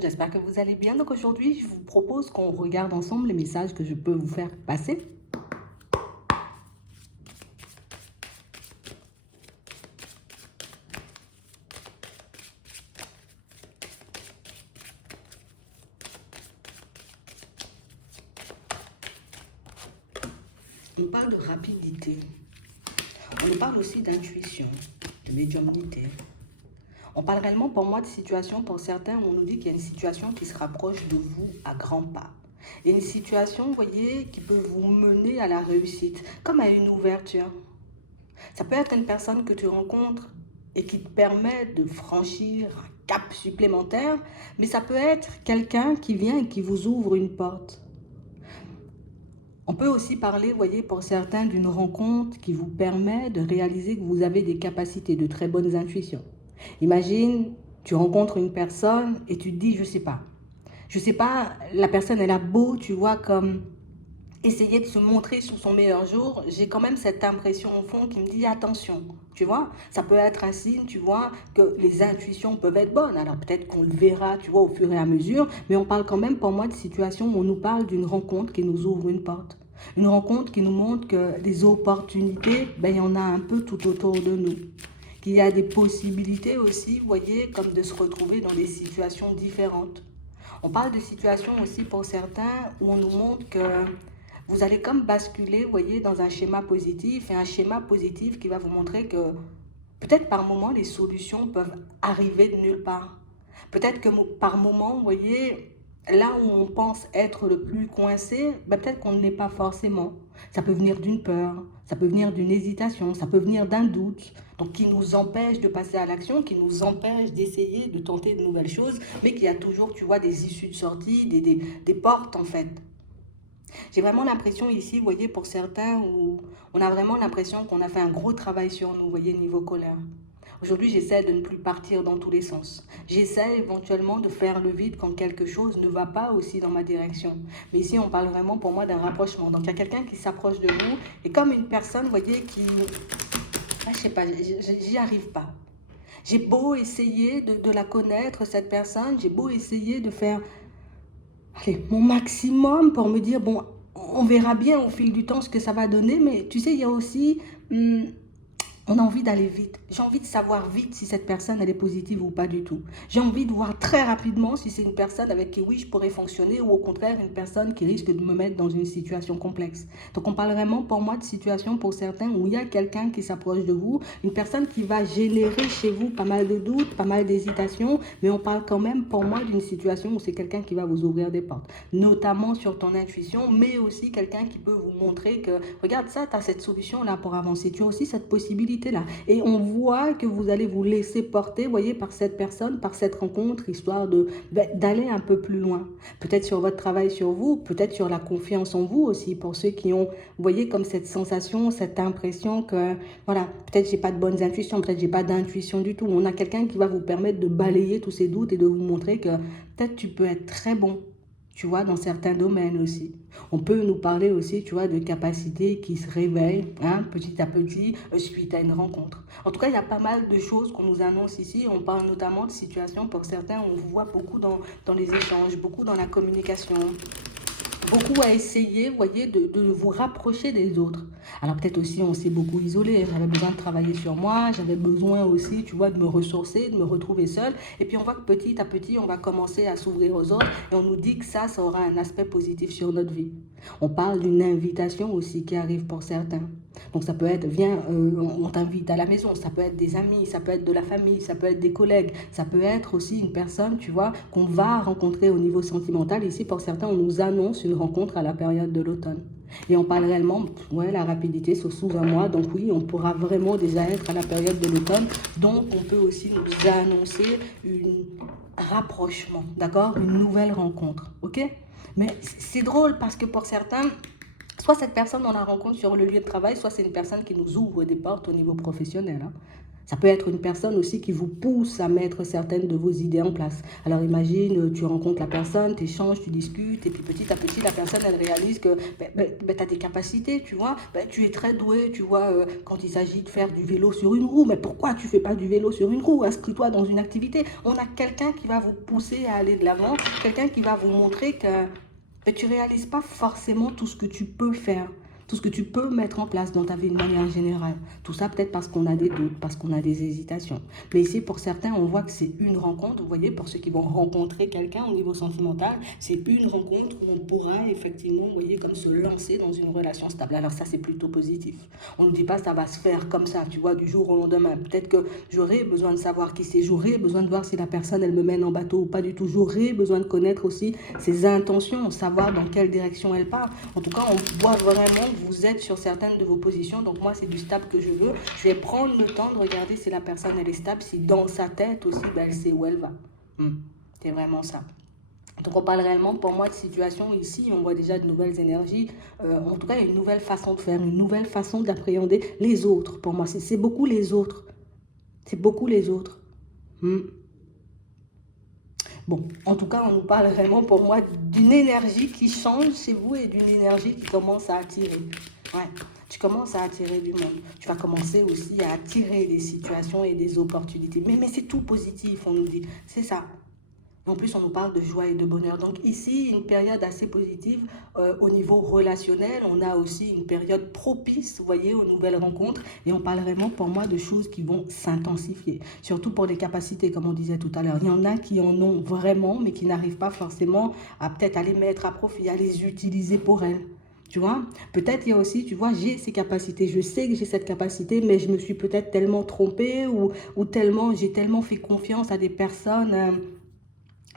monde, j'espère que vous allez bien. Donc aujourd'hui, je vous propose qu'on regarde ensemble les messages que je peux vous faire passer. On parle de rapidité, on parle aussi d'intuition, de médiumnité. On parle réellement pour moi de situation, pour certains, on nous dit qu'il y a une situation qui se rapproche de vous à grands pas. Et une situation, vous voyez, qui peut vous mener à la réussite, comme à une ouverture. Ça peut être une personne que tu rencontres et qui te permet de franchir un cap supplémentaire, mais ça peut être quelqu'un qui vient et qui vous ouvre une porte. On peut aussi parler, vous voyez, pour certains, d'une rencontre qui vous permet de réaliser que vous avez des capacités, de très bonnes intuitions. Imagine, tu rencontres une personne et tu te dis, je sais pas, la personne elle a beau, tu vois, comme essayer de se montrer sur son meilleur jour, j'ai quand même cette impression au fond qui me dit attention, tu vois, ça peut être un signe, tu vois, que les intuitions peuvent être bonnes. Alors peut-être qu'on le verra, tu vois, au fur et à mesure, mais on parle quand même pour moi de situations où on nous parle d'une rencontre qui nous ouvre une porte. Une rencontre qui nous montre que des opportunités, ben, il y en a un peu tout autour de nous. Qu'il y a des possibilités aussi, vous voyez, comme de se retrouver dans des situations différentes. On parle de situations aussi pour certains où on nous montre que vous allez comme basculer, vous voyez, dans un schéma positif et un schéma positif qui va vous montrer que peut-être par moment les solutions peuvent arriver de nulle part. Peut-être que par moment, vous voyez, là où on pense être le plus coincé, ben peut-être qu'on ne l'est pas forcément. Ça peut venir d'une peur, ça peut venir d'une hésitation, ça peut venir d'un doute, donc qui nous empêche de passer à l'action, qui nous empêche d'essayer de tenter de nouvelles choses, mais qui a toujours, tu vois, des issues de sortie, des portes en fait. J'ai vraiment l'impression ici, vous voyez, pour certains, où on a vraiment l'impression qu'on a fait un gros travail sur nous, vous voyez, niveau colère. Aujourd'hui, j'essaie de ne plus partir dans tous les sens. J'essaie éventuellement de faire le vide quand quelque chose ne va pas aussi dans ma direction. Mais ici, on parle vraiment pour moi d'un rapprochement. Donc, il y a quelqu'un qui s'approche de vous et comme une personne, vous voyez, qui... Ah, je sais pas, j'y arrive pas. J'ai beau essayer de la connaître, cette personne, j'ai beau essayer de faire allez, mon maximum pour me dire, bon, on verra bien au fil du temps ce que ça va donner, mais tu sais, il y a aussi, hum, on a envie d'aller vite. J'ai envie de savoir vite si cette personne, elle est positive ou pas du tout. J'ai envie de voir très rapidement si c'est une personne avec qui, oui, je pourrais fonctionner ou au contraire, une personne qui risque de me mettre dans une situation complexe. Donc, on parle vraiment, pour moi, de situation pour certains où il y a quelqu'un qui s'approche de vous, une personne qui va générer chez vous pas mal de doutes, pas mal d'hésitations, mais on parle quand même, pour moi, d'une situation où c'est quelqu'un qui va vous ouvrir des portes, notamment sur ton intuition, mais aussi quelqu'un qui peut vous montrer que, regarde ça, tu as cette solution-là pour avancer, tu as aussi cette possibilité là. Et on voit que vous allez vous laisser porter, voyez, par cette personne, par cette rencontre, histoire d'aller un peu plus loin. Peut-être sur votre travail sur vous, peut-être sur la confiance en vous aussi, pour ceux qui ont, vous voyez, comme cette sensation, cette impression que, voilà, peut-être j'ai pas de bonnes intuitions, peut-être j'ai pas d'intuition du tout. On a quelqu'un qui va vous permettre de balayer tous ces doutes et de vous montrer que peut-être tu peux être très bon, tu vois, dans certains domaines aussi. On peut nous parler aussi, tu vois, de capacités qui se réveillent hein, petit à petit suite à une rencontre. En tout cas, il y a pas mal de choses qu'on nous annonce ici. On parle notamment de situations pour certains, on voit beaucoup dans les échanges, beaucoup dans la communication, beaucoup à essayer, vous voyez, de vous rapprocher des autres. Alors peut-être aussi on s'est beaucoup isolé, j'avais besoin de travailler sur moi, j'avais besoin aussi, tu vois, de me ressourcer, de me retrouver seule. Et puis on voit que petit à petit, on va commencer à s'ouvrir aux autres et on nous dit que ça aura un aspect positif sur notre vie. On parle d'une invitation aussi qui arrive pour certains. Donc ça peut être, viens, on t'invite à la maison, ça peut être des amis, ça peut être de la famille, ça peut être des collègues, ça peut être aussi une personne, tu vois, qu'on va rencontrer au niveau sentimental. Ici, pour certains, on nous annonce une rencontre à la période de l'automne. Et on parle réellement, ouais, la rapidité, c'est sous un mois, donc oui, on pourra vraiment déjà être à la période de l'automne. Donc on peut aussi nous annoncer un rapprochement, d'accord, une nouvelle rencontre, ok? Mais c'est drôle parce que pour certains, soit cette personne, on la rencontre sur le lieu de travail, soit c'est une personne qui nous ouvre des portes au niveau professionnel. Hein. Ça peut être une personne aussi qui vous pousse à mettre certaines de vos idées en place. Alors imagine, tu rencontres la personne, tu échanges, tu discutes, et puis petit à petit, la personne, elle réalise que tu as des capacités, tu vois. Tu es très doué, tu vois, quand il s'agit de faire du vélo sur une roue. Mais pourquoi tu ne fais pas du vélo sur une roue? Inscris-toi dans une activité. On a quelqu'un qui va vous pousser à aller de l'avant, quelqu'un qui va vous montrer que tu ne réalises pas forcément tout ce que tu peux faire, tout ce que tu peux mettre en place dans ta vie de manière générale. Tout ça peut-être parce qu'on a des doutes, parce qu'on a des hésitations. Mais ici, pour certains, on voit que c'est une rencontre. Vous voyez, pour ceux qui vont rencontrer quelqu'un au niveau sentimental, c'est une rencontre où on pourra effectivement, vous voyez, comme se lancer dans une relation stable. Alors ça, c'est plutôt positif. On ne dit pas ça va se faire comme ça, tu vois, du jour au lendemain. Peut-être que j'aurai besoin de savoir qui c'est, j'aurai besoin de voir si la personne, elle me mène en bateau ou pas du tout. J'aurai besoin de connaître aussi ses intentions, savoir dans quelle direction elle part. En tout cas, on voit vraiment que vous êtes sur certaines de vos positions. Donc moi, c'est du stable que je veux. Je vais prendre le temps de regarder si la personne, elle est stable, si dans sa tête aussi, elle sait où elle va. C'est vraiment ça. Donc on parle réellement pour moi de situation ici, on voit déjà de nouvelles énergies, en tout cas une nouvelle façon de faire, une nouvelle façon d'appréhender les autres. Pour moi, c'est beaucoup les autres. C'est beaucoup les autres. Bon, en tout cas, on nous parle vraiment pour moi d'une énergie qui change chez vous et d'une énergie qui commence à attirer. Ouais, tu commences à attirer du monde. Tu vas commencer aussi à attirer des situations et des opportunités. Mais c'est tout positif, on nous dit. C'est ça. En plus, on nous parle de joie et de bonheur. Donc ici, une période assez positive au niveau relationnel. On a aussi une période propice, vous voyez, aux nouvelles rencontres. Et on parle vraiment pour moi de choses qui vont s'intensifier. Surtout pour les capacités, comme on disait tout à l'heure. Il y en a qui en ont vraiment, mais qui n'arrivent pas forcément à peut-être à les mettre à profit, à les utiliser pour elles. Tu vois, peut-être il y a aussi, tu vois, j'ai ces capacités, je sais que j'ai cette capacité, mais je me suis peut-être tellement trompée ou tellement, j'ai tellement fait confiance à des personnes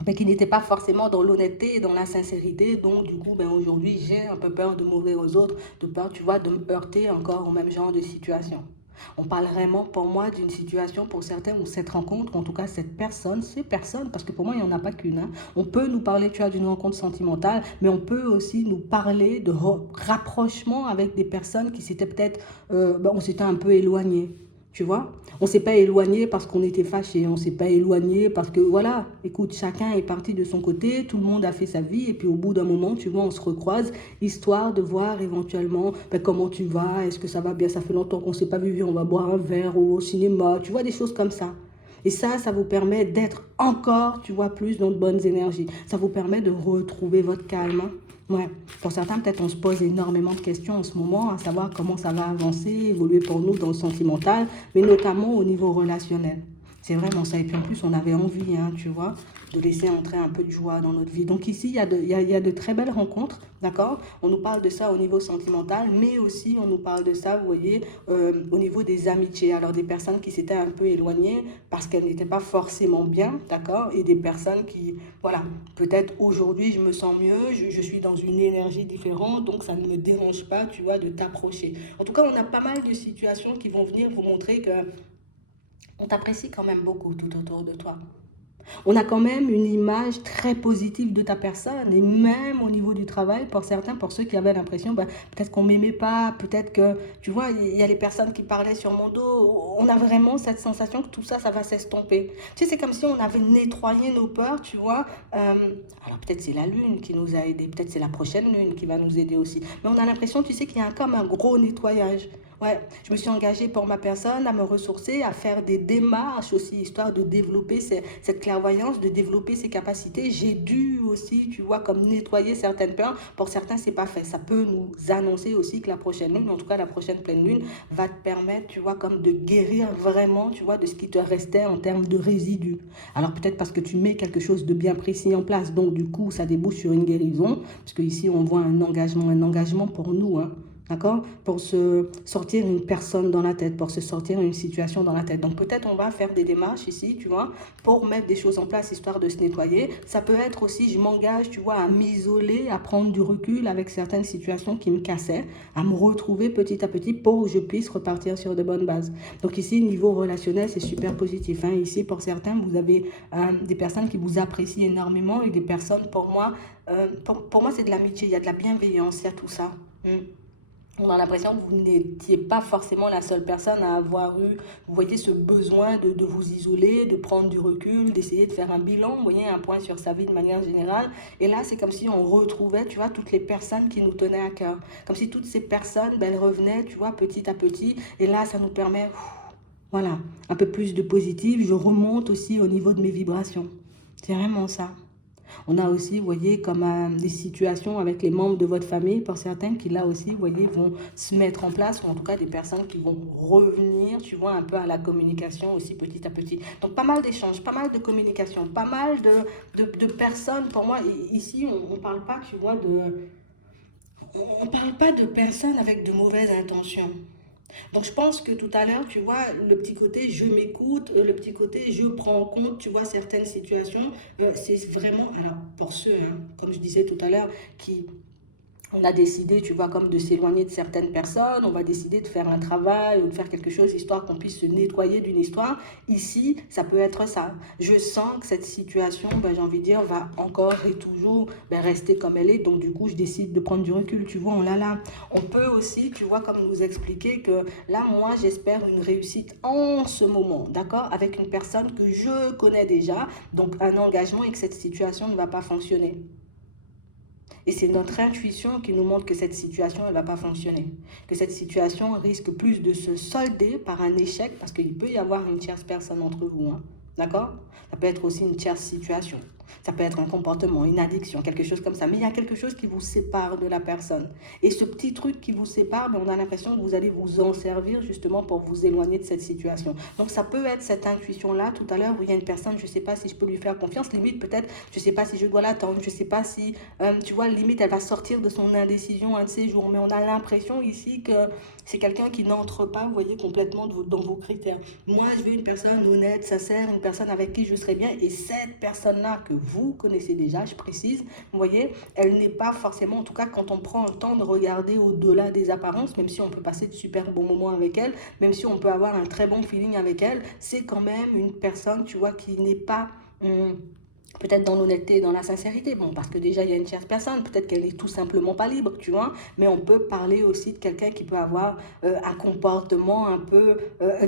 mais qui n'était pas forcément dans l'honnêteté et dans la sincérité. Donc, du coup, aujourd'hui, j'ai un peu peur de m'ouvrir aux autres, de peur, tu vois, de me heurter encore au même genre de situation. On parle vraiment, pour moi, d'une situation pour certains où cette rencontre, en tout cas cette personne, ces personnes, parce que pour moi, il n'y en a pas qu'une. Hein. On peut nous parler, tu vois, d'une rencontre sentimentale, mais on peut aussi nous parler de rapprochement avec des personnes qui s'étaient peut-être, on s'était un peu éloignés. Tu vois, on ne s'est pas éloigné parce qu'on était fâché, on ne s'est pas éloigné parce que, voilà, écoute, chacun est parti de son côté, tout le monde a fait sa vie, et puis au bout d'un moment, tu vois, on se recroise, histoire de voir éventuellement comment tu vas, est-ce que ça va bien, ça fait longtemps qu'on ne s'est pas vu, on va boire un verre au cinéma, tu vois, des choses comme ça. Et ça vous permet d'être encore, tu vois, plus dans de bonnes énergies. Ça vous permet de retrouver votre calme. Hein. Ouais. Pour certains, peut-être on se pose énormément de questions en ce moment, à savoir comment ça va avancer, évoluer pour nous dans le sentimental, mais notamment au niveau relationnel. C'est vraiment ça. Et puis en plus, on avait envie, hein, tu vois, de laisser entrer un peu de joie dans notre vie. Donc ici, il y a de très belles rencontres, d'accord? On nous parle de ça au niveau sentimental, mais aussi on nous parle de ça, vous voyez, au niveau des amitiés. Alors des personnes qui s'étaient un peu éloignées parce qu'elles n'étaient pas forcément bien, d'accord? Et des personnes qui, voilà, peut-être aujourd'hui je me sens mieux, je suis dans une énergie différente, donc ça ne me dérange pas, tu vois, de t'approcher. En tout cas, on a pas mal de situations qui vont venir vous montrer que on t'apprécie quand même beaucoup tout autour de toi. On a quand même une image très positive de ta personne, et même au niveau du travail, pour certains, pour ceux qui avaient l'impression, peut-être qu'on m'aimait pas, peut-être que, tu vois, il y a les personnes qui parlaient sur mon dos, on a vraiment cette sensation que tout ça, ça va s'estomper. Tu sais, c'est comme si on avait nettoyé nos peurs, tu vois. Alors peut-être c'est la lune qui nous a aidés, peut-être c'est la prochaine lune qui va nous aider aussi, mais on a l'impression, tu sais, qu'il y a comme un gros nettoyage. Ouais, je me suis engagée pour ma personne à me ressourcer, à faire des démarches aussi, histoire de développer cette clairvoyance, de développer ses capacités. J'ai dû aussi, tu vois, comme nettoyer certaines peurs. Pour certains, c'est pas fait. Ça peut nous annoncer aussi que la prochaine lune, en tout cas la prochaine pleine lune, va te permettre, tu vois, comme de guérir vraiment, tu vois, de ce qui te restait en termes de résidus. Alors peut-être parce que tu mets quelque chose de bien précis en place, donc du coup, ça débouche sur une guérison, parce que ici, on voit un engagement pour nous, hein. D'accord? Pour se sortir une personne dans la tête, pour se sortir une situation dans la tête. Donc peut-être on va faire des démarches ici, tu vois, pour mettre des choses en place, histoire de se nettoyer. Ça peut être aussi, je m'engage, tu vois, à m'isoler, à prendre du recul avec certaines situations qui me cassaient, à me retrouver petit à petit pour que je puisse repartir sur de bonnes bases. Donc ici, niveau relationnel, c'est super positif. Hein. Ici, pour certains, vous avez des personnes qui vous apprécient énormément et des personnes, pour moi, c'est de l'amitié, il y a de la bienveillance, il y a tout ça. On a l'impression que vous n'étiez pas forcément la seule personne à avoir eu, vous voyez, ce besoin de vous isoler, de prendre du recul, d'essayer de faire un bilan, vous voyez, un point sur sa vie de manière générale. Et là, c'est comme si on retrouvait, tu vois, toutes les personnes qui nous tenaient à cœur. Comme si toutes ces personnes, ben, elles revenaient, tu vois, petit à petit. Et là, ça nous permet, voilà, un peu plus de positif. Je remonte aussi au niveau de mes vibrations. C'est vraiment ça. On a aussi, vous voyez, comme des situations avec les membres de votre famille, pour certains qui là aussi, vous voyez, vont se mettre en place, ou en tout cas des personnes qui vont revenir, tu vois, un peu à la communication aussi petit à petit. Donc pas mal d'échanges, pas mal de communication, pas mal de personnes. Pour moi, ici, on ne parle pas, tu vois, on parle pas de personnes avec de mauvaises intentions. Donc je pense que tout à l'heure, tu vois, le petit côté je m'écoute, le petit côté je prends en compte, tu vois, certaines situations, c'est vraiment, alors pour ceux, hein, comme je disais tout à l'heure, qui on a décidé, tu vois, comme de s'éloigner de certaines personnes, on va décider de faire un travail ou de faire quelque chose histoire qu'on puisse se nettoyer d'une histoire. Ici, ça peut être ça. Je sens que cette situation, ben, j'ai envie de dire, va encore et toujours ben, rester comme elle est. Donc, du coup, je décide de prendre du recul. Tu vois, on l'a là. On peut aussi, tu vois, comme nous expliquer que là, moi, j'espère une réussite en ce moment, d'accord, avec une personne que je connais déjà. Donc, un engagement et que cette situation ne va pas fonctionner. Et c'est notre intuition qui nous montre que cette situation ne va pas fonctionner. Que cette situation risque plus de se solder par un échec, parce qu'il peut y avoir une tierce personne entre vous. Hein. D'accord? Ça peut être aussi une tierce situation. Ça peut être un comportement, une addiction, quelque chose comme ça. Mais il y a quelque chose qui vous sépare de la personne. Et ce petit truc qui vous sépare, ben, on a l'impression que vous allez vous en servir justement pour vous éloigner de cette situation. Donc ça peut être cette intuition-là, tout à l'heure, où il y a une personne, je ne sais pas si je peux lui faire confiance, limite peut-être, je ne sais pas si je dois l'attendre, je ne sais pas si, tu vois, limite elle va sortir de son indécision un de ces jours. Mais on a l'impression ici que c'est quelqu'un qui n'entre pas, vous voyez, complètement dans vos critères. Moi, je veux une personne honnête, sincère, une personne avec qui je serai bien. Et cette personne-là que vous connaissez déjà, je précise, vous voyez, elle n'est pas forcément, en tout cas quand on prend le temps de regarder au-delà des apparences, même si on peut passer de super bons moments avec elle, même si on peut avoir un très bon feeling avec elle, c'est quand même une personne, tu vois, qui n'est pas... peut-être dans l'honnêteté et dans la sincérité, bon, parce que déjà il y a une tierce personne, peut-être qu'elle n'est tout simplement pas libre, tu vois, mais on peut parler aussi de quelqu'un qui peut avoir un comportement un peu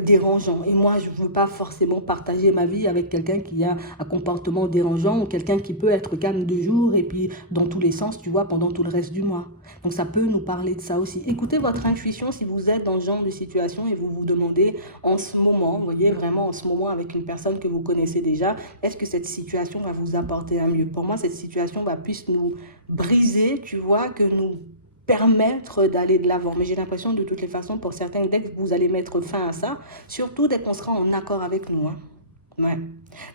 dérangeant. Et moi, je ne veux pas forcément partager ma vie avec quelqu'un qui a un comportement dérangeant ou quelqu'un qui peut être calme de jour et puis dans tous les sens, tu vois, pendant tout le reste du mois. Donc ça peut nous parler de ça aussi. Écoutez votre intuition si vous êtes dans ce genre de situation et vous vous demandez en ce moment, vous voyez, vraiment en ce moment avec une personne que vous connaissez déjà, est-ce que cette situation va vous apporter un mieux? Pour moi, cette situation va puisse nous briser, tu vois, que nous permettre d'aller de l'avant. Mais j'ai l'impression de toutes les façons, pour certains, dès que vous allez mettre fin à ça, surtout dès qu'on sera en accord avec nous. Hein. Ouais.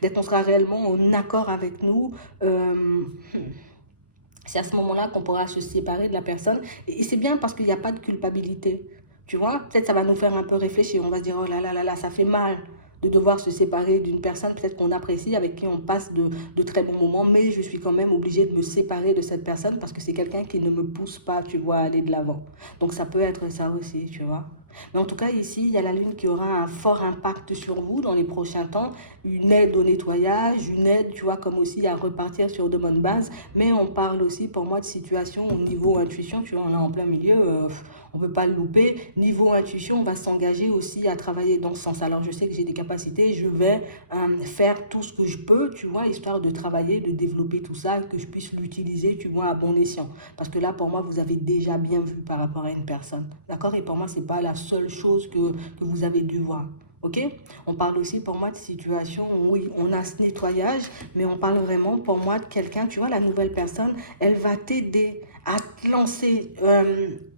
Dès qu'on sera réellement en accord avec nous, c'est à ce moment-là qu'on pourra se séparer de la personne. Et c'est bien parce qu'il n'y a pas de culpabilité. Tu vois, peut-être ça va nous faire un peu réfléchir. On va se dire, oh là là là là, ça fait mal de devoir se séparer d'une personne peut-être qu'on apprécie, avec qui on passe de très bons moments, mais je suis quand même obligée de me séparer de cette personne parce que c'est quelqu'un qui ne me pousse pas, tu vois, à aller de l'avant. Donc ça peut être ça aussi, tu vois. Mais en tout cas, ici, il y a la Lune qui aura un fort impact sur vous dans les prochains temps. Une aide au nettoyage, une aide, tu vois, comme aussi à repartir sur de bonnes bases. Mais on parle aussi, pour moi, de situation au niveau intuition. Tu vois, on est en plein milieu, on ne peut pas le louper. Niveau intuition, on va s'engager aussi à travailler dans ce sens. Alors, je sais que j'ai des capacités, je vais faire tout ce que je peux, tu vois, histoire de travailler, de développer tout ça, que je puisse l'utiliser, tu vois, à bon escient. Parce que là, pour moi, vous avez déjà bien vu par rapport à une personne. D'accord? Et pour moi, ce n'est pas la seule chose que vous avez dû voir. Ok? On parle aussi pour moi de situation où oui, on a ce nettoyage, mais on parle vraiment pour moi de quelqu'un, tu vois, la nouvelle personne, elle va t'aider à te lancer.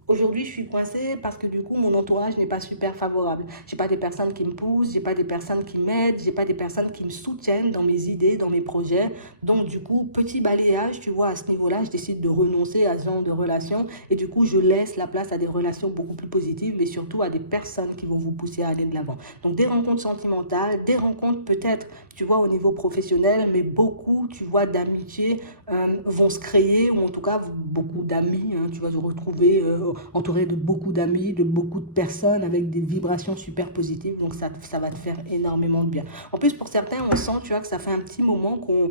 Aujourd'hui, je suis coincée parce que du coup, mon entourage n'est pas super favorable. J'ai pas des personnes qui me poussent, j'ai pas des personnes qui m'aident, j'ai pas des personnes qui me soutiennent dans mes idées, dans mes projets. Donc, du coup, petit balayage, tu vois, à ce niveau-là, je décide de renoncer à ce genre de relations et du coup, je laisse la place à des relations beaucoup plus positives, mais surtout à des personnes qui vont vous pousser à aller de l'avant. Donc, des rencontres sentimentales, des rencontres peut-être, tu vois, au niveau professionnel, mais beaucoup, tu vois, d'amitié vont se créer, ou en tout cas, beaucoup d'amis, hein, tu vas te retrouver entouré de beaucoup d'amis, de beaucoup de personnes avec des vibrations super positives. Donc ça va te faire énormément de bien. En plus, pour certains, on sent, tu vois, que ça fait un petit moment qu'on...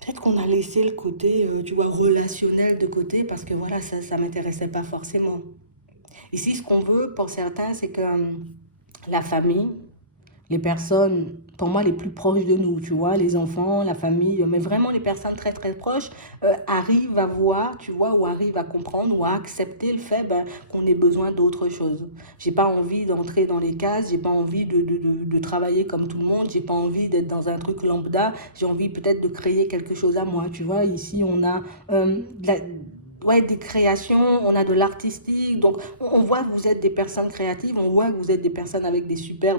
Peut-être qu'on a laissé le côté, tu vois, relationnel de côté parce que voilà, ça m'intéressait pas forcément. Ici, ce qu'on veut pour certains, c'est que la famille, les personnes, pour moi, les plus proches de nous, tu vois, les enfants, la famille, mais vraiment les personnes très, très proches, arrivent à voir, tu vois, ou arrivent à comprendre ou à accepter le fait qu'on ait besoin d'autre chose. J'ai pas envie d'entrer dans les cases, j'ai pas envie de travailler comme tout le monde, j'ai pas envie d'être dans un truc lambda, j'ai envie peut-être de créer quelque chose à moi, tu vois. Ici, on a ouais, des créations, on a de l'artistique. Donc, on voit que vous êtes des personnes créatives, on voit que vous êtes des personnes avec de super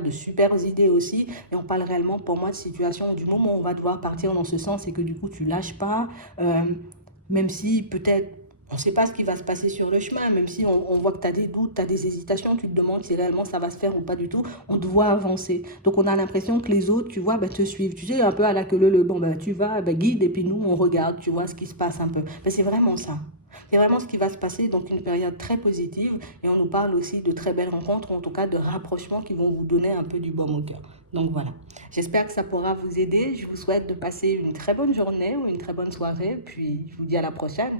idées aussi. Et on parle réellement, pour moi, de situation du moment où on va devoir partir dans ce sens et que du coup, tu lâches pas, euh, même si peut-être. On ne sait pas ce qui va se passer sur le chemin, même si on voit que tu as des doutes, tu as des hésitations, tu te demandes si réellement ça va se faire ou pas du tout, on te voit avancer. Donc on a l'impression que les autres, tu vois, te suivent. Tu sais, un peu à la queue leu, bon, tu vas, guide, et puis nous, on regarde, tu vois ce qui se passe un peu. C'est vraiment ça. C'est vraiment ce qui va se passer, donc une période très positive. Et on nous parle aussi de très belles rencontres, en tout cas de rapprochements qui vont vous donner un peu du baume au cœur. Donc voilà, j'espère que ça pourra vous aider. Je vous souhaite de passer une très bonne journée ou une très bonne soirée. Puis je vous dis à la prochaine.